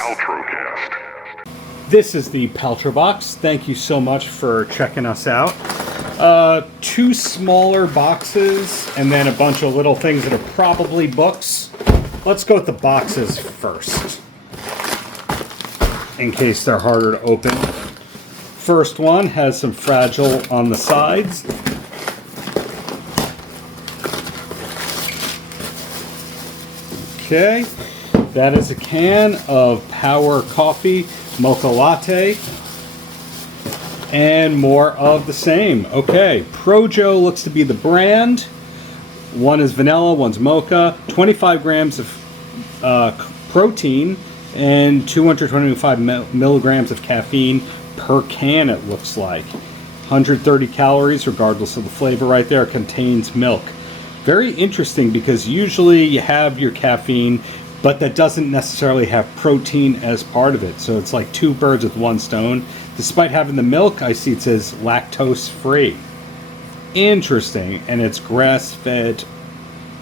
Paltrocast. This is the Paltrobox. Thank you so much for checking us out. Two smaller boxes and then a bunch of little things that are probably books. Let's go with the boxes first, in case they're harder to open. First one has some Fragile on the sides. Okay, that is a can of Power Coffee Mocha Latte. And more of the same. Okay, Projo looks to be the brand. One is vanilla, one's mocha. 25 grams of protein and 225 milligrams of caffeine per can, it looks like. 130 calories, regardless of the flavor right there. It contains milk. Very interesting, because usually you have your caffeine, but that doesn't necessarily have protein as part of it. So it's like two birds with one stone. Despite having the milk, I see it says lactose free. Interesting. And it's grass-fed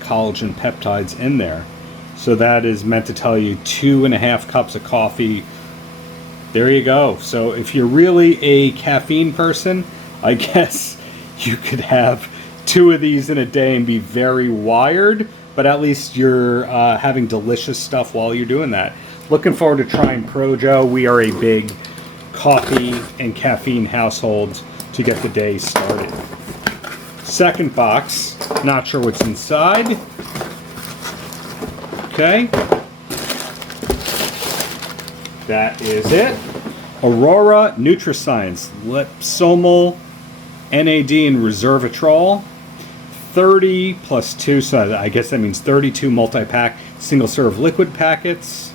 collagen peptides in there. So that is meant to tell you 2.5 cups of coffee. There you go. So if you're really a caffeine person, I guess you could have 2 of these in a day and be very wired. But at least you're having delicious stuff while you're doing that. Looking forward to trying Projo. We are a big coffee and caffeine household to get the day started. Second box, not sure what's inside. Okay. That is it. Aurora Nutrascience, Liposomal, NAD, and Resveratrol. 30 plus 2, so I guess that means 32 multi-pack single-serve liquid packets.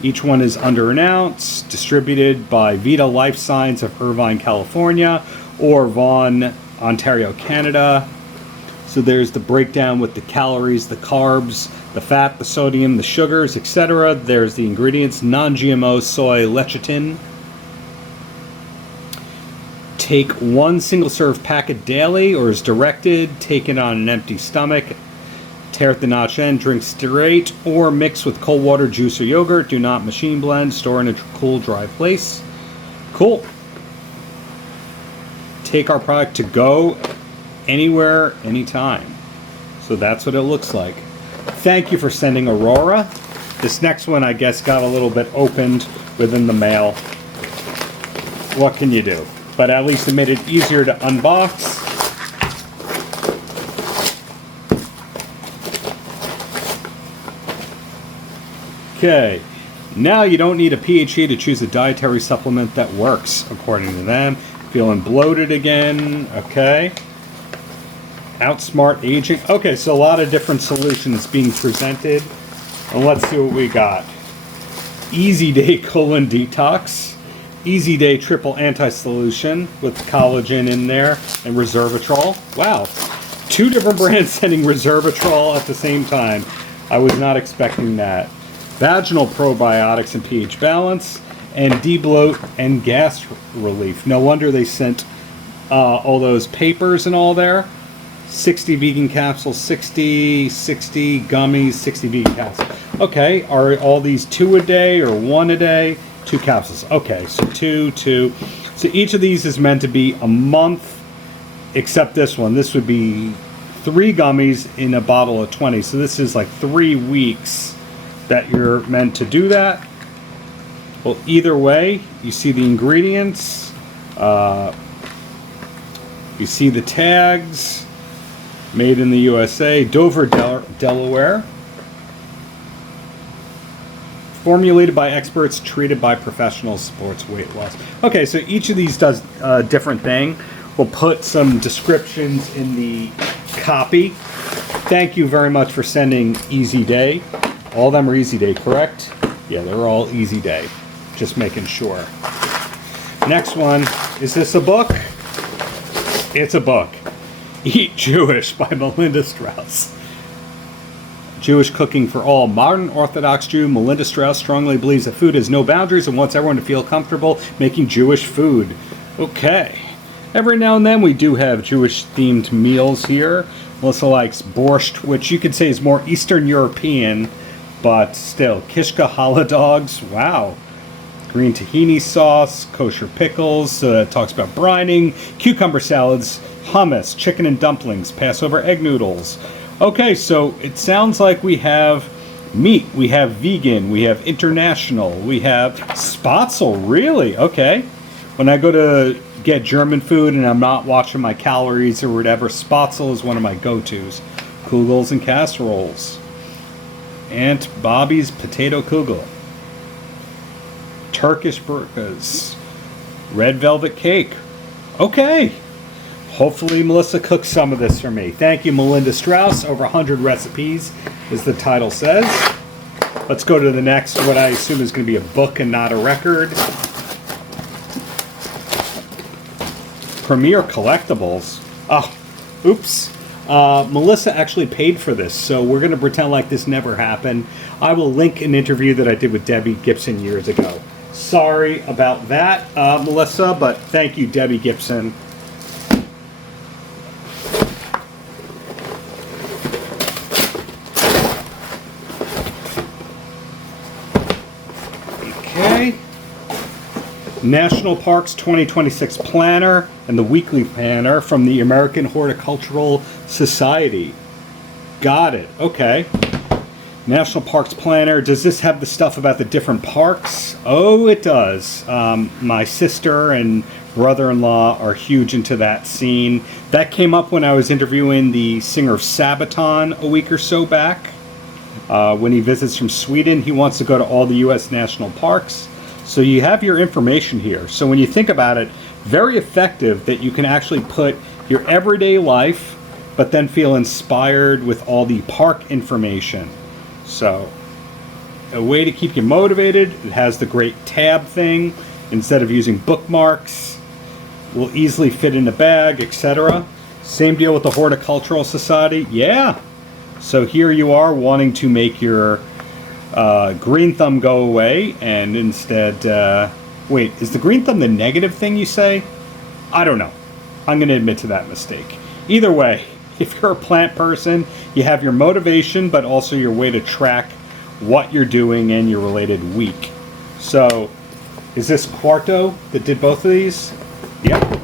Each one is under an ounce, distributed by Vita Life Science of Irvine, California, or Vaughan, Ontario, Canada. So there's the breakdown with the calories, the carbs, the fat, the sodium, the sugars, etc. There's the ingredients: non-GMO soy lecithin. Take 1 single-serve packet daily, or as directed. Take it on an empty stomach. Tear at the notch end, drink straight, or mix with cold water, juice, or yogurt. Do not machine blend. Store in a cool, dry place. Cool. Take our product to go anywhere, anytime. So that's what it looks like. Thank you for sending Aurora. This next one, I guess, got a little bit opened within the mail. What can you do? But at least it made it easier to unbox. Okay, now you don't need a PhD to choose a dietary supplement that works, according to them. Feeling bloated again, okay. Outsmart aging. Okay, so a lot of different solutions being presented. And let's see what we got. EZZDAY colon detox. EZZDAY triple anti-solution with collagen in there and resveratrol. Wow, 2 different brands sending resveratrol at the same time. I was not expecting that. Vaginal probiotics and pH balance, and debloat and gas relief. No wonder they sent all those papers and all there. 60 vegan capsules, 60 gummies, 60 vegan capsules. Okay, are all these 2 a day or 1 a day? 2 capsules. Okay, so 2. So each of these is meant to be a month, except this one. This would be 3 gummies in a bottle of 20. So this is like 3 weeks that you're meant to do that. Well, either way, you see the ingredients. You see the tags. Made in the USA. Dover, Delaware. Formulated by experts, treated by professionals, supports weight loss. Okay, so each of these does a different thing. We'll put some descriptions in the copy. Thank you very much for sending EZZDAY. All of them are EZZDAY, correct? Yeah, they're all EZZDAY. Just making sure. Next one, is this a book? It's a book. Eat Jewish by Melinda Strauss. Jewish Cooking for All. Modern Orthodox Jew Melinda Strauss strongly believes that food has no boundaries and wants everyone to feel comfortable making Jewish food. Okay. Every now and then we do have Jewish-themed meals here. Melissa likes borscht, which you could say is more Eastern European but still, Kishka challah dogs, wow. Green tahini sauce, kosher pickles, talks about brining, cucumber salads, hummus, chicken and dumplings, Passover egg noodles. Okay, so it sounds like we have meat, we have vegan, we have international, we have spatzel, really? Okay. When I go to get German food and I'm not watching my calories or whatever, spatzel is one of my go-tos. Kugels and casseroles. Aunt Bobby's potato kugel. Turkish burkas. Red velvet cake. Okay. Hopefully Melissa cooks some of this for me. Thank you, Melinda Strauss. Over 100 recipes, as the title says. Let's go to the next, what I assume is going to be a book and not a record. Premier Collectibles. Oh, oops. Melissa actually paid for this, so we're going to pretend like this never happened. I will link an interview that I did with Debbie Gibson years ago. Sorry about that, Melissa, but thank you, Debbie Gibson. Okay. National Parks 2026 Planner and the Weekly Planner from the American Horticultural Society. Got it. Okay. National Parks Planner. Does this have the stuff about the different parks? Oh, it does. My sister and brother-in-law are huge into that scene. That came up when I was interviewing the singer of Sabaton a week or so back. When he visits from Sweden, he wants to go to all the U.S. national parks. So you have your information here. So when you think about it, very effective that you can actually put your everyday life, but then feel inspired with all the park information. So a way to keep you motivated. It has the great tab thing. Instead of using bookmarks, will easily fit in a bag, etc. Same deal with the Horticultural Society. Yeah. So here you are wanting to make your green thumb go away, and instead, wait, is the green thumb the negative thing you say? I don't know. I'm going to admit to that mistake. Either way, if you're a plant person, you have your motivation, but also your way to track what you're doing and your related week. So, is this Quarto that did both of these? Yep.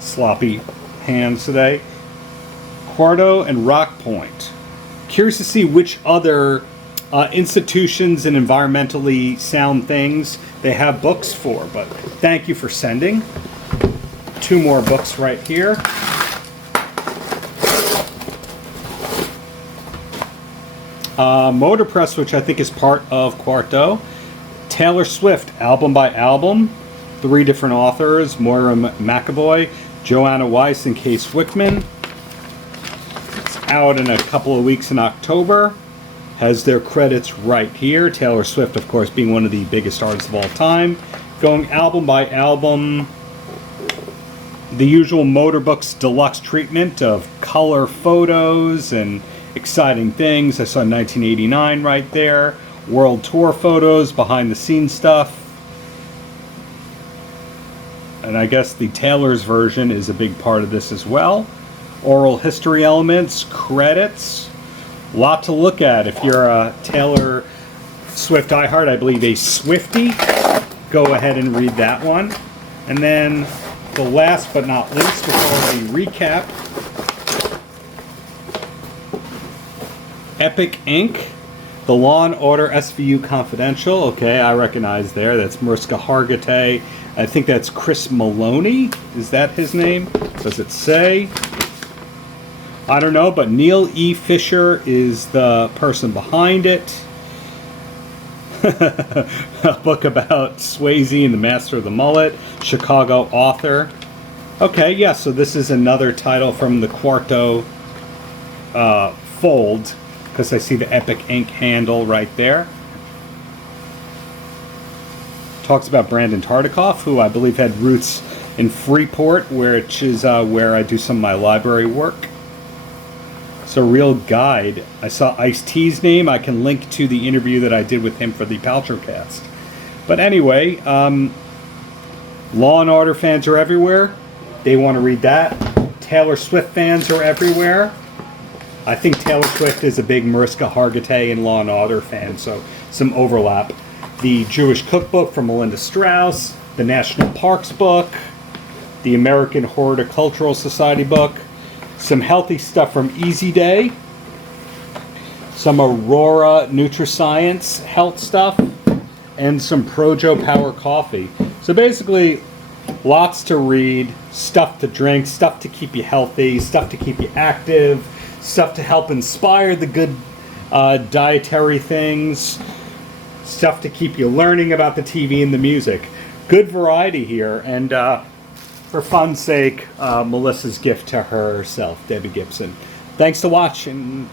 Sloppy hands today. Quarto and Rock Point. Curious to see which other institutions and environmentally sound things they have books for, but thank you for sending. 2 more books right here. Motor Press, which I think is part of Quarto. Taylor Swift, album by album. 3 different authors, Moira McAvoy, Joanna Weiss, and Case Wickman. It's out in a couple of weeks in October. Has their credits right here. Taylor Swift, of course, being one of the biggest artists of all time. Going album by album. The usual Motor Books deluxe treatment of color photos and exciting things. I saw 1989 right there. World tour photos, behind the scenes stuff. And I guess the Taylor's version is a big part of this as well. Oral history elements, credits. Lot to look at if you're a Taylor Swift diehard. I believe a Swiftie. Go ahead and read that one. And then the last but not least, before we recap, Epic Inc., The Law & Order SVU Confidential. Okay, I recognize there. That's Mariska Hargitay. I think that's Chris Maloney. Is that his name? Does it say? I don't know, but Neil E. Fisher is the person behind it. A book about Swayze and the Master of the Mullet. Chicago author. Okay, yeah, so this is another title from the Quarto fold, because I see the Epic Inc. handle right there. Talks about Brandon Tartikoff, who I believe had roots in Freeport, which is where I do some of my library work. It's a real guide. I saw Ice-T's name. I can link to the interview that I did with him for the Paltrocast. But anyway, Law and Order fans are everywhere. They want to read that. Taylor Swift fans are everywhere. I think Taylor Swift is a big Mariska Hargitay and Law and Order fan, so some overlap. The Jewish Cookbook from Melinda Strauss, the National Parks book, the American Horticultural Society book, some healthy stuff from EZZDAY, some Aurora Nutrascience health stuff, and some Projo Power Coffee. So basically, lots to read, stuff to drink, stuff to keep you healthy, stuff to keep you active, stuff to help inspire the good dietary things, stuff to keep you learning about the TV and the music. Good variety here, and for fun's sake, Melissa's gift to herself, Debbie Gibson. Thanks for watching.